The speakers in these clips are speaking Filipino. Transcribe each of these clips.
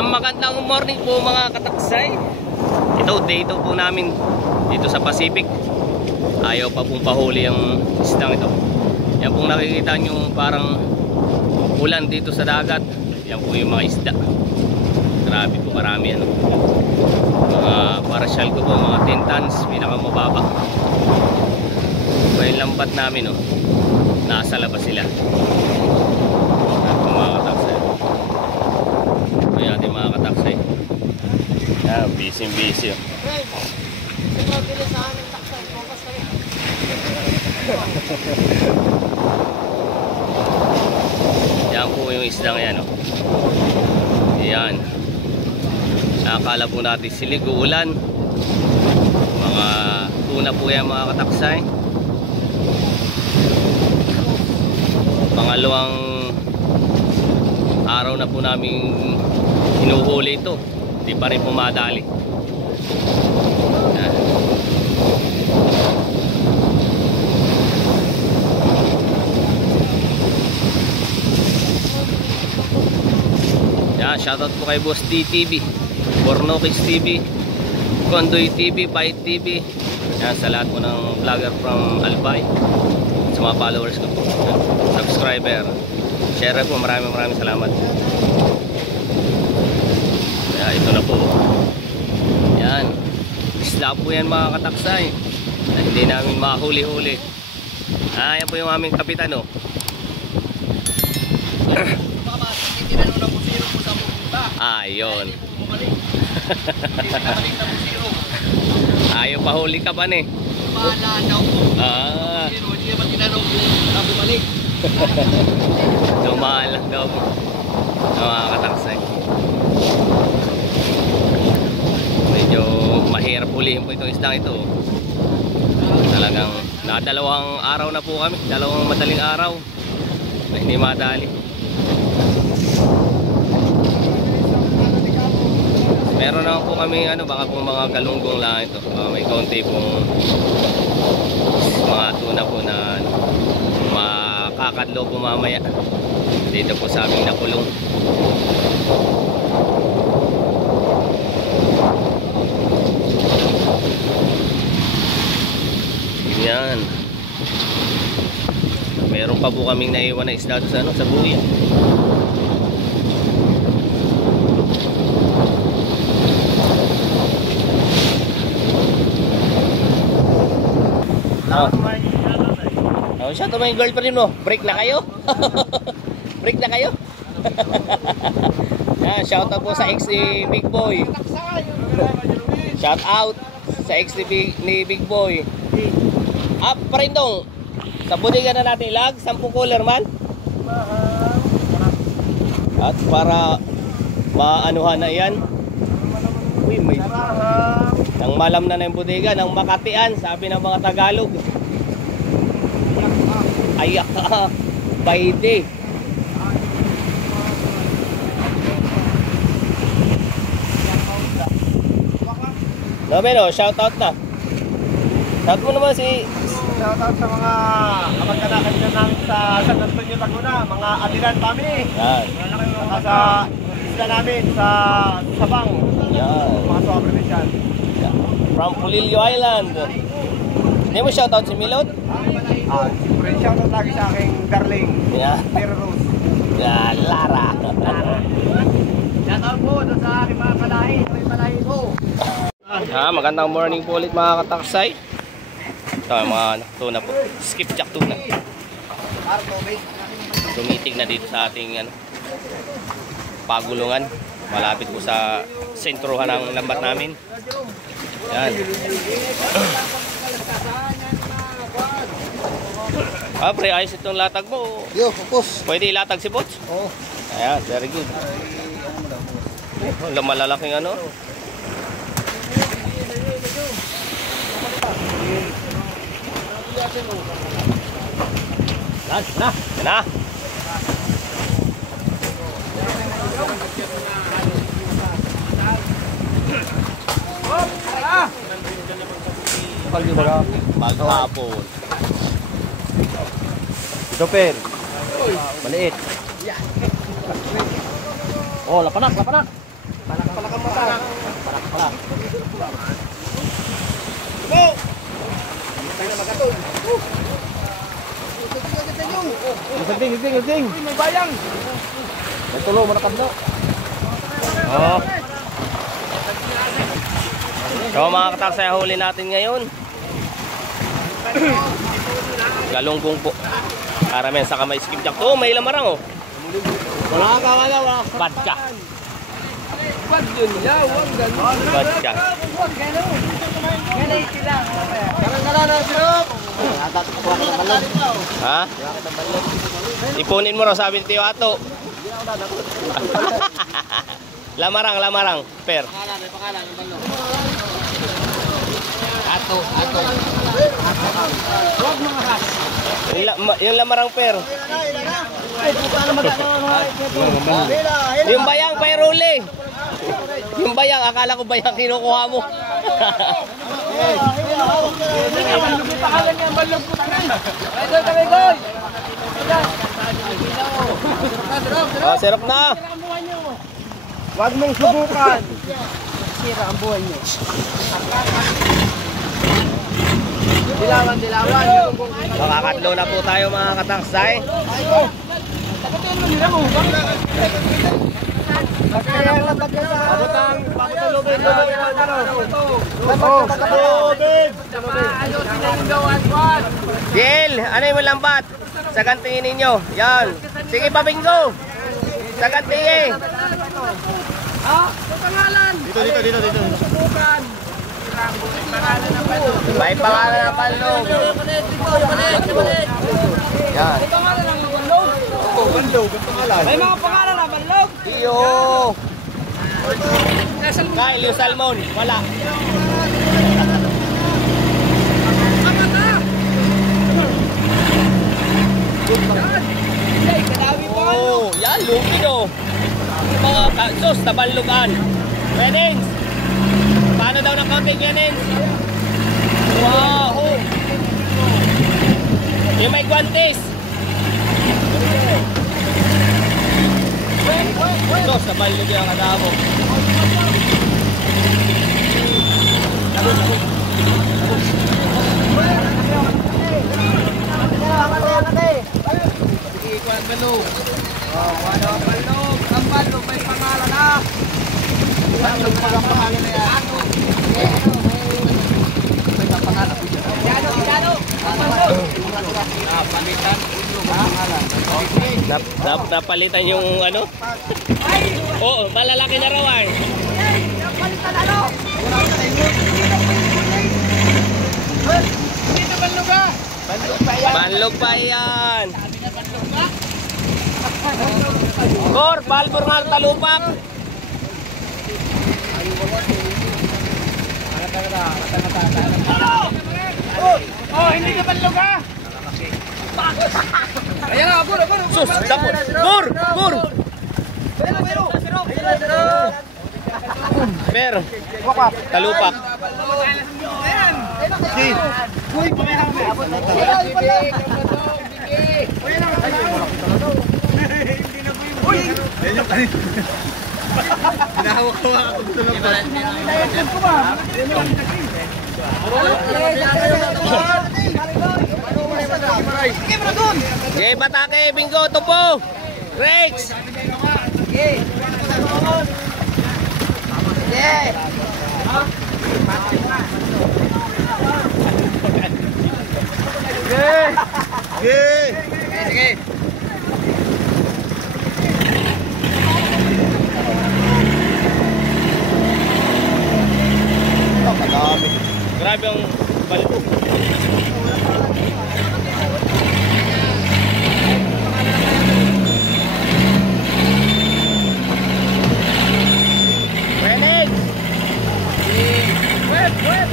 Magandang morning po mga kataksay. Ito, day ito po namin dito sa Pacific. Ayaw pa pong pahuli ang isdang ito. Yan pong nakikita nyo parang ulan dito sa dagat. Yan po yung mga isda. Grabe po karami ano. Mga parasyal ko po, mga 10 tons, pinakamababa. Yung lambat namin oh, nasa labas sila. Mga kataksay. Ito yung ating mga kataksay. Yan, busy oh. Yan po yung isdang yan oh. Yan. Nakakala po natin silig, uulan. Mga tuna po yan mga kataksay. Pangalawang araw na po namin hinuhuli ito. Hindi pa rin pumadali. Yan. Yan, shoutout po kay Boss DTV, Bornokis TV, Kondoy TV, Bite TV. Yan, sa lahat po ng vlogger from Albay. Sa mga followers ko po, subscriber, share po, maraming salamat. Yan, ito na po. Yan, isla po yan mga kataksay na hindi namin mahuli-huli. Yan po yung aming kapitan oh. Ayun. Ayaw pa huli ka pa ni. Dumalang daw mga kataksay. Medyo mahirap hulihin po itong isdang ito. Talagang nadalawang araw na po kami, dalawang madaling araw na hindi madali. Meron naman po kami ano, baka po mga galunggong lang ito. May konti pong mga tuna po na ano, makakadlo po mamaya dito po sa aming nakulong. Yan. Meron pa po kaming naiwan na isda sa ano, sa buya. Oh, siya to may girlfriend mo. Break na kayo? Break na kayo? Yan, shout out po sa ex ni Big Boy. Shout out sa ex ni Big Boy. Up pa rin dong. Sa budigan na natin lag, 10 cooler man. At para maanuhan na yan. Uy, may nang malam na yung budiga, nang makatian, sabi ng mga Tagalog. Ayak ka, bayde. Nomeno, shout out na. Shout mo naman si... Shout out sa mga kapag-kanakan na namin sa San Antonio, Laguna, mga Adilan family. Yan. Sa isla namin, sa Sabang. Yan. Mga suwa provincial. From Pulilio Island. Hindi mo shout out si Milot? Siyempre, shout out lagi sa aking darling. Yeah. Pero Rose. Yan, Lara. Shout out po doon sa aking mga kalahi. May kalahi po. Magandang morning po ulit mga kataksay. Ito mga tuna po. Skipjack tuna. Tumitig na dito sa ating ano, pagulungan. Malapit po sa sentrohan ng lambat namin. Yan. Pre, ayos itong latag mo. Yo, focus. Pwede ilatag si Bots? Oo. Ayan, very good. Malalaking ano. Yan na. Yan na. Maghapon. Ito pen. Maliit. Oh, lapanak, lapanak. Palakang mata. Palak. Go! Tayo na magatol. Gising. May bayang. May tulo, manakadlo. Oh. So mga kataksay, huli natin ngayon. Galunggong po. Karamihan sa kamay skipjack. Oh, may lamarang oh. Wala ka. Bad ka. Bad yun niya, huwag gano'n. Bad ka. Huwag gano'n. Ganay sila. Karang-kala na sirop. Ha? Ipunin mo raw, sabi ni Tio Ato. Lamarang, per. Pangalan, ang balo. Ato. Huwag mga has. Yung lamarang per. Yung bayang, pairuli. Yung bayang, akala ko bayang kinukuha mo. Pangalan niya ang balog ko. Oh, sirok na. Huwag mong subukan. Sira ang buhay niyo. Dilawan. Makakatlo na po tayo mga kataksay. Jill, ano yung lambat? Sagantingin ninyo. Yan. Sige pa, bingo. Sagantingin. Dito. Subukan. May pangalan ng panlog. Yan. May mga pangalan na balog. Iyo. Kyle, yung salmon. Wala. Oh, yan, lupin oh. Mga kasos, tabanlugan. Wenens. Paano daw ng counting Wenens? Wow. Yung may guantes. Sos, tabanlug yung kadamo. Ang balog. Ang balog may pangalan na. Balog pa ang pangalan na yan. May pangalan. Piano. Palitan. Napalitan yung ano? Oo, malalaki na raw ay. Palitan ano? Hindi na balog ka. Banlog pa yan. Gor, balbor nga talupak. Oh, hindi ka balog ka. Ayan na, Gor. Sus, dapot. Gor. Per, talupak. Uy, yan yung kanina. Hinahawak-hawak ako gusto lang ba? Okay, patake, bingo, tupo. Rex. Sige. Grabe ang balbog. Renex. Web.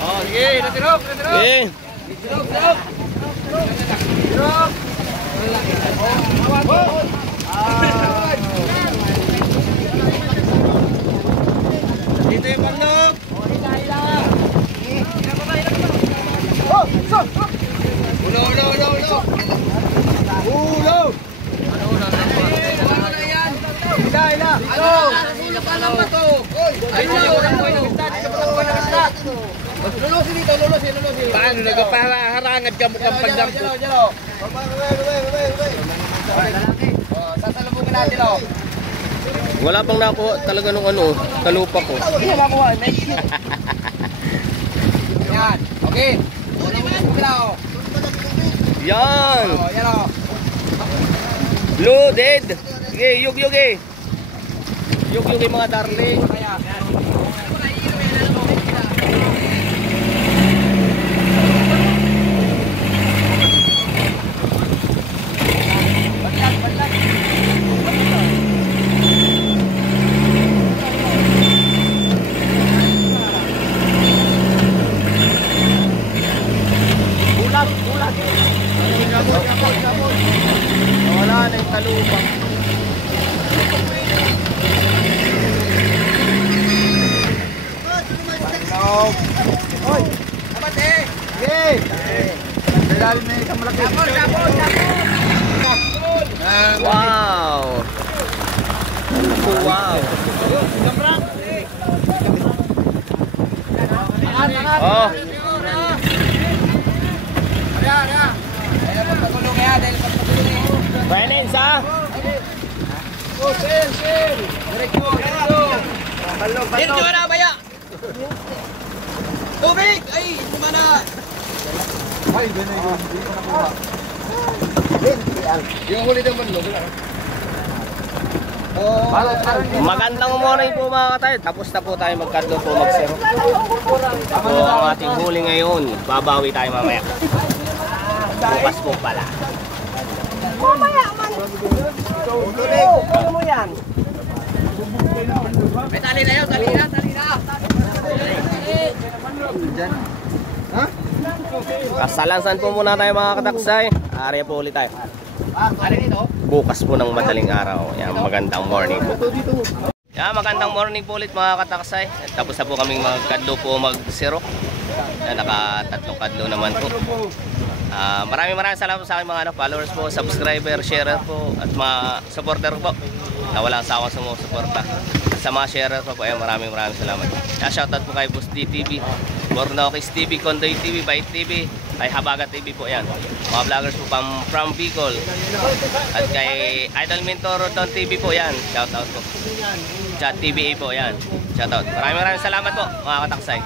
Oh, sige, natirok. Eh. Dito yung panlog. Ulo. Ila. Lulusin. Paano nagpaharangad ka mukhang pagdampo? Sasalubungin natin o. Wala pang nakuha talaga nung ano, talupa ko. Hindi na nakuha. Yan. Okay. Yan. Yan o. Loaded. Sige, yug eh. Yug mga darling. Wala na yung talupa. Hoy! Abate! Sige! Dalalim na isang malaki. Sabon! Wow! Wow! Oh! Finance ha? Sel! Diretso! Diretso na, baya! Tubig! Ay, kumana! Ay, gano'n. Hindi ko nakuha. Yung huli ng manlog. Magandang morning po mga katay. Tapos na po tayo magkadlo po magsero. So ang ating huli ngayon, babawi tayo mamaya. Bukas po pala. Mamaya man. Ano mo yan? May tali na yun, tali na. Kasalansan po muna tayo mga kataksay. Area po ulit tayo. Bukas po ng madaling araw. Yan, magandang morning po. Yan, magandang morning po ulit mga kataksay. Tapos na po kaming magkadlo po magsero. Yan, nakatatlong kadlo naman po. Maraming salamat sa aking mga followers po, subscriber, sharer po, at mga supporter po na walang sawang sumusuporta. Sa mga sharer po, maraming salamat. Shoutout po kay Boss DTV, Bornokis TV, Kondoy TV, Bite TV, kay Habagat TV po yan. Mga vloggers po from Bicol. At kay Idol Mentoro Don TV po yan. Shoutout po. Chat TVA po yan. Shoutout. Maraming salamat po mga kataksay.